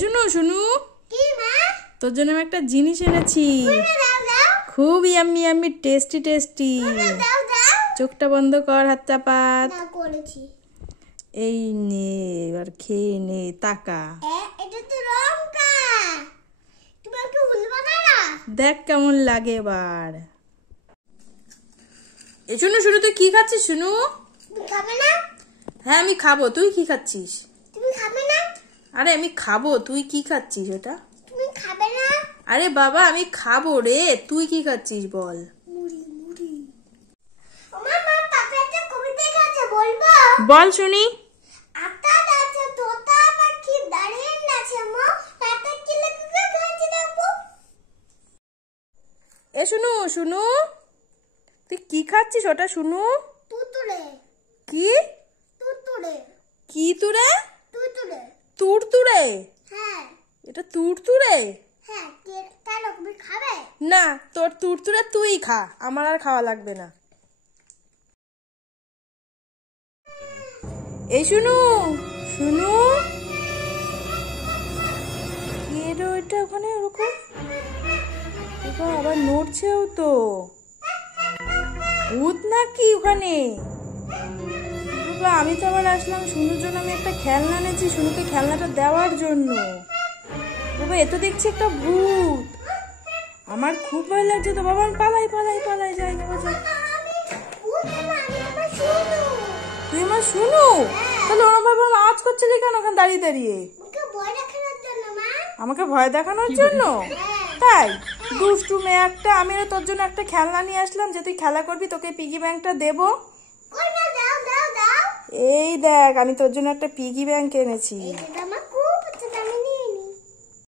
শুনু শুনু, তোর জন্য আমি একটা জিনিস এনেছি, খুব ইয়াম্মি ইয়াম্মি টেস্টি টেস্টি। চোখটা বন্ধ কর, হাত চাপাত। এই নে, এবার খেয়ে নে, তাকা। দেখ কেমন লাগে এবার। শুনু শুনু, তুই কি খাচ্ছিস শুনু? হ্যাঁ আমি খাবো, তুই কি খাচ্ছিস? আরে আমি খাবো, তুই কি খাচ্ছিস ওটা? আরে বাবা আমি খাবো রে, তুই কি খাচ্ছিস বল? বল শুনি। এ শুনু শুনু, তুই কি খাচ্ছিস ওটা শুনু? কি কি তুরে? তুরতুরে? এটা তুরতুরে? না, তোর তুরতুরে তুই খা, আমার আর খাওয়া লাগবে না। এই শুনু শুনু, কি রে ওইটা ওখানে ওরকম? আবার নড়ছেও তো, ভূত নাকি ওখানে? আমি তো আবার আসলাম শুনুর জন্য, আমি একটা খেলনা এনেছি শুনুকে খেলনাটা দেওয়ার জন্য। বাবা এ তো দেখছি একটা ভূত, আমার খুব ভয় লাগছে তো বাবা। পালাই পালাই পালাই, যাই বাবা যাই। তুই আমার শুনু? তাহলে ওরা বাবা আওয়াজ করছিলি কেন ওখানে দাঁড়িয়ে দাঁড়িয়ে? আমাকে ভয় দেখানোর জন্য? তাই দুষ্টু মেয়ে একটা। আমি তোর জন্য একটা খেলনা নিয়ে আসলাম যে তুই খেলা করবি, তোকে পিগি ব্যাংকটা দেবো। এই দেখ আমি তোর জন্য একটা পিগি ব্যাংক এনেছি।